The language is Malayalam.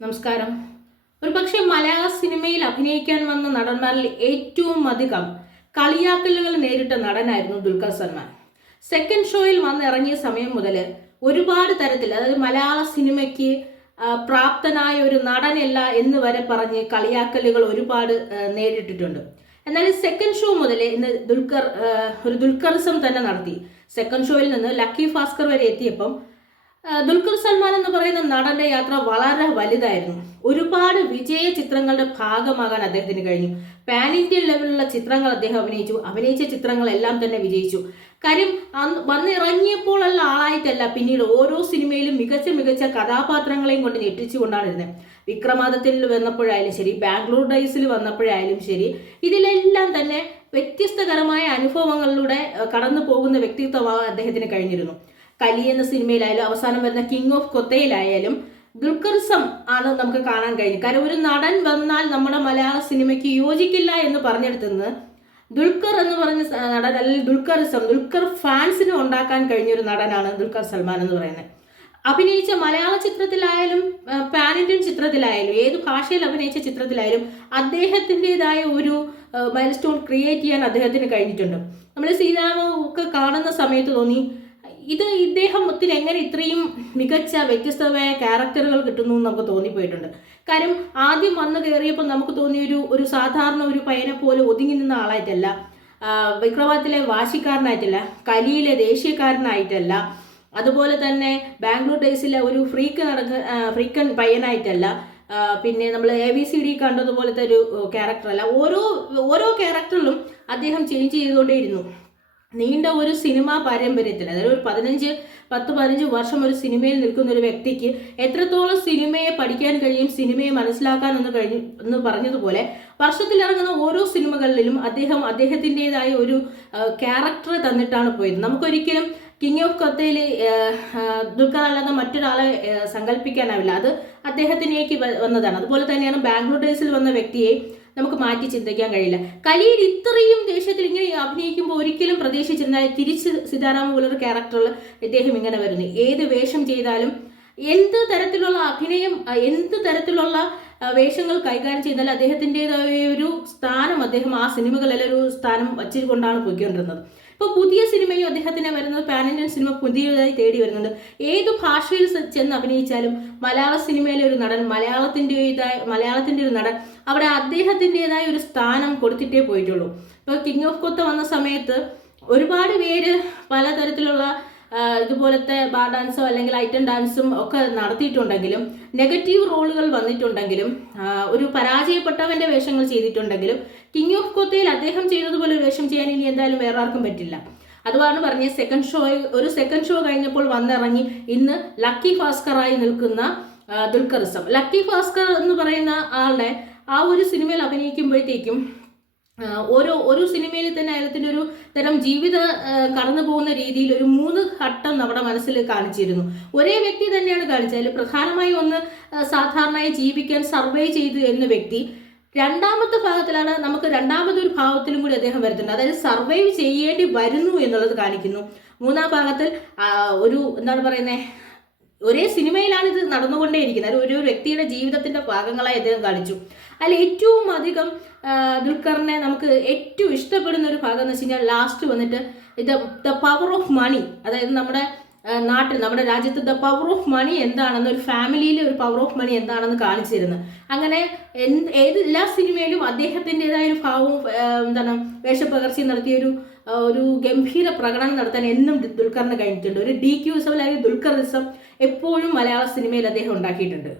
നമസ്കാരം. ഒരു പക്ഷേ മലയാള സിനിമയിൽ അഭിനയിക്കാൻ വന്ന നടന്മാരിൽ ഏറ്റവും അധികം കളിയാക്കലുകൾ നേരിട്ട നടനായിരുന്നു ദുൽഖർ സൽമാൻ. സെക്കൻഡ് ഷോയിൽ വന്നിറങ്ങിയ സമയം മുതൽ ഒരുപാട് തരത്തിൽ, അതായത് മലയാള സിനിമയ്ക്ക് പ്രാപ്തനായ ഒരു നടനല്ല എന്ന് വരെ പറഞ്ഞ് കളിയാക്കലുകൾ ഒരുപാട് നേരിട്ടിട്ടുണ്ട്. എന്നാൽ സെക്കൻഡ് ഷോ മുതൽ ഇന്ന് ഒരു ദുൽഖറിസം തന്നെ നടത്തി. സെക്കൻഡ് ഷോയിൽ നിന്ന് ലക്കി ഭാസ്കർ വരെ എത്തിയപ്പം ദുൽഖർ സൽമാൻ എന്ന് പറയുന്ന നടന്റെ യാത്ര വളരെ വലുതായിരുന്നു. ഒരുപാട് വിജയ ചിത്രങ്ങളുടെ ഭാഗമാകാൻ അദ്ദേഹത്തിന് കഴിഞ്ഞു. പാൻ ഇന്ത്യൻ ലെവലിലുള്ള ചിത്രങ്ങൾ അദ്ദേഹം അഭിനയിച്ച ചിത്രങ്ങളെല്ലാം തന്നെ വിജയിച്ചു. കാര്യം വന്നിറങ്ങിയപ്പോഴുള്ള ആളായിട്ടല്ല, പിന്നീട് ഓരോ സിനിമയിലും മികച്ച കഥാപാത്രങ്ങളെയും കൊണ്ട് ഞെട്ടിച്ചുകൊണ്ടാണ് ഇരുന്നത്. വിക്രമാദിത്യത്തിൽ വന്നപ്പോഴായാലും ശരി, ബാംഗ്ലൂർ ഡേയ്സിൽ വന്നപ്പോഴായാലും ശരി, ഇതിലെല്ലാം തന്നെ വ്യത്യസ്തകരമായ അനുഭവങ്ങളിലൂടെ കടന്നു പോകുന്ന വ്യക്തിത്വമാണ് അദ്ദേഹത്തിന് കഴിഞ്ഞിരുന്നു. കലി എന്ന സിനിമയിലായാലും അവസാനം വരുന്ന കിങ് ഓഫ് കൊത്തയിലായാലും ദുൽഖറിസം ആണ് നമുക്ക് കാണാൻ കഴിഞ്ഞു. കാരണം ഒരു നടൻ വന്നാൽ നമ്മുടെ മലയാള സിനിമയ്ക്ക് യോജിക്കില്ല എന്ന് പറഞ്ഞെടുത്തുനിന്ന് ദുൽഖർ എന്ന് പറഞ്ഞ നടൻ, അല്ലെങ്കിൽ ദുൽഖർ ഫാൻസിന് ഉണ്ടാക്കാൻ കഴിഞ്ഞൊരു നടനാണ് ദുൽഖർ സൽമാൻ എന്ന് പറയുന്നത്. അഭിനയിച്ച മലയാള ചിത്രത്തിലായാലും പാൻ ഇന്ത്യൻ ചിത്രത്തിലായാലും ഏത് ഭാഷയിൽ അഭിനയിച്ച ചിത്രത്തിലായാലും അദ്ദേഹത്തിൻ്റെതായ ഒരു മൈൽ സ്റ്റോൺ ക്രിയേറ്റ് ചെയ്യാൻ അദ്ദേഹത്തിന് കഴിഞ്ഞിട്ടുണ്ട്. നമ്മൾ സീതാരാമം ഒക്കെ കാണുന്ന സമയത്ത് തോന്നി, ഇദ്ദേഹത്തിന് എങ്ങനെ ഇത്രയും മികച്ച വ്യത്യസ്തമായ ക്യാരക്ടറുകൾ കിട്ടുന്നു എന്ന് നമുക്ക് തോന്നിപ്പോയിട്ടുണ്ട്. കാര്യം ആദ്യം വന്നു കയറിയപ്പോൾ നമുക്ക് തോന്നിയ ഒരു സാധാരണ ഒരു പയ്യനെ പോലെ ഒതുങ്ങി നിന്ന ആളായിട്ടല്ല, വിക്രമത്തിലെ വാശിക്കാരനായിട്ടല്ല, കലിയിലെ ദേശീയക്കാരനായിട്ടല്ല, അതുപോലെ തന്നെ ബാംഗ്ലൂർ ഡേയ്സിലെ ഒരു ഫ്രീക്കൻ പയ്യനായിട്ടല്ല, പിന്നെ നമ്മൾ ABCD കണ്ടതുപോലത്തെ ഒരു ക്യാരക്ടറല്ല. ഓരോ ക്യാരക്ടറിലും അദ്ദേഹം ചേഞ്ച് ചെയ്തുകൊണ്ടേയിരുന്നു. നീണ്ട ഒരു സിനിമാ പാരമ്പര്യത്തിൽ, അതായത് ഒരു 10-15 വർഷം ഒരു സിനിമയിൽ നിൽക്കുന്ന ഒരു വ്യക്തിക്ക് എത്രത്തോളം സിനിമയെ പഠിക്കാൻ കഴിയും, സിനിമയെ മനസ്സിലാക്കാൻ എന്ന് പറഞ്ഞതുപോലെ വർഷത്തിലിറങ്ങുന്ന ഓരോ സിനിമകളിലും അദ്ദേഹത്തിൻ്റെതായ ഒരു ക്യാരക്ടർ തന്നിട്ടാണ് പോയത്. നമുക്കൊരിക്കലും കിങ് ഓഫ് കൊത്തയിൽ ദുൽഖർ അല്ലാതെ മറ്റൊരാളെ സങ്കല്പിക്കാനാവില്ല. അത് അദ്ദേഹത്തിനേക്ക് വന്നതാണ്. അതുപോലെ തന്നെയാണ് ബാംഗ്ലൂർ ഡേയ്സിൽ വന്ന വ്യക്തിയെ നമുക്ക് മാറ്റി ചിന്തിക്കാൻ കഴിയില്ല. കലിയിൽ ഇത്രയും ദേശത്തിൽ ഇങ്ങനെ അഭിനയിക്കുമ്പോൾ ഒരിക്കലും പ്രതീക്ഷിച്ചിരുന്നാൽ തിരിച്ച് സീതാരാമ പോലൊരു ക്യാരക്ടറിൽ ഇദ്ദേഹം ഇങ്ങനെ വരുന്നു. ഏത് വേഷം ചെയ്താലും, എന്ത് തരത്തിലുള്ള അഭിനയം, എന്ത് തരത്തിലുള്ള വേഷങ്ങൾ കൈകാര്യം ചെയ്താലും അദ്ദേഹത്തിൻ്റെതായ ഒരു സ്ഥാനം അദ്ദേഹം ആ സിനിമകളിലെല്ലാം ഒരു സ്ഥാനം വച്ചുകൊണ്ടാണ് പോയിക്കൊണ്ടിരുന്നത്. ഇപ്പോൾ പുതിയ സിനിമയും അദ്ദേഹത്തിന് വരുന്നത് പാൻ ഇന്ത്യൻ സിനിമ പുതിയതായി തേടി വരുന്നുണ്ട്. ഏത് ഭാഷയിൽ ചെന്ന് അഭിനയിച്ചാലും മലയാള സിനിമയിലെ ഒരു നടൻ, മലയാളത്തിൻ്റെ ഒരു നടൻ അവിടെ അദ്ദേഹത്തിൻ്റെതായ ഒരു സ്ഥാനം കൊടുത്തിട്ടേ പോയിട്ടുള്ളൂ. ഇപ്പോൾ കിങ് ഓഫ് കൊത്ത വന്ന സമയത്ത് ഒരുപാട് പേര് പലതരത്തിലുള്ള ഇതുപോലത്തെ ബാർ ഡാൻസോ അല്ലെങ്കിൽ ഐറ്റം ഡാൻസും ഒക്കെ നടത്തിയിട്ടുണ്ടെങ്കിലും, നെഗറ്റീവ് റോളുകൾ വന്നിട്ടുണ്ടെങ്കിലും, ഒരു പരാജയപ്പെട്ടവന്റെ വേഷങ്ങൾ ചെയ്തിട്ടുണ്ടെങ്കിലും, കിങ് ഓഫ് കൊത്തയിൽ അദ്ദേഹം ചെയ്തതുപോലെ ഒരു വേഷം ചെയ്യാൻ ഇനി എന്തായാലും വേറെ ആർക്കും പറ്റില്ല. അതുമാണ് പറഞ്ഞ സെക്കൻഡ് ഷോ കഴിഞ്ഞപ്പോൾ വന്നിറങ്ങി ഇന്ന് ലക്കി ഭാസ്കറായി നിൽക്കുന്ന ദുൽഖറിസം. ലക്കി ഭാസ്കർ എന്ന് പറയുന്ന ആളുടെ ആ ഒരു സിനിമയിൽ അഭിനയിക്കുമ്പോഴത്തേക്കും ഒരു സിനിമയിൽ തന്നെ അദ്ദേഹത്തിൻ്റെ ഒരു തരം ജീവിത കടന്നു പോകുന്ന രീതിയിൽ ഒരു 3 ഘട്ടം നമ്മുടെ മനസ്സിൽ കാണിച്ചിരുന്നു. ഒരേ വ്യക്തി തന്നെയാണ് കാണിച്ചത്. അതിൽ പ്രധാനമായി ഒന്ന് സാധാരണയായി ജീവിക്കാൻ സർവേ ചെയ്തു എന്ന വ്യക്തി. രണ്ടാമത്തെ ഭാഗത്തിലാണ് നമുക്ക് രണ്ടാമതൊരു ഭാവത്തിലും കൂടി അദ്ദേഹം വരുന്നുണ്ട്. അതായത് സർവൈവ് ചെയ്യേണ്ടി വരുന്നു എന്നുള്ളത് കാണിക്കുന്നു. മൂന്നാം ഭാഗത്തിൽ എന്താണ് പറയുന്നത്, ഒരേ സിനിമയിലാണ് ഇത് നടന്നുകൊണ്ടേയിരിക്കുന്നത്. അത് ഒരു വ്യക്തിയുടെ ജീവിതത്തിന്റെ ഭാഗങ്ങളായി അദ്ദേഹം കാണിച്ചു. അതിൽ ഏറ്റവും അധികം ദുൽഖറിനെ നമുക്ക് ഏറ്റവും ഇഷ്ടപ്പെടുന്ന ഒരു ഭാഗം എന്ന് വെച്ച് കഴിഞ്ഞാൽ ലാസ്റ്റ് വന്നിട്ട് ദ പവർ ഓഫ് മണി, അതായത് നമ്മുടെ രാജ്യത്ത് ദ പവർ ഓഫ് മണി എന്താണെന്ന്, ഒരു ഫാമിലിയിലെ ഒരു പവർ ഓഫ് മണി എന്താണെന്ന് കാണിച്ചിരുന്നു. അങ്ങനെ എല്ലാ സിനിമയിലും അദ്ദേഹത്തിൻ്റെതായ ഒരു ഭാവവും വേഷപ്പകർച്ചയും നടത്തിയ ഒരു ഗംഭീര പ്രകടനം നടത്താൻ എന്നും ദുൽഖറിന് കഴിഞ്ഞിട്ടുണ്ട്. ഒരു DQ അല്ലെങ്കിൽ ദുൽഖറിസം എപ്പോഴും മലയാള സിനിമയിൽ അദ്ദേഹം ഉണ്ടാക്കിയിട്ടുണ്ട്.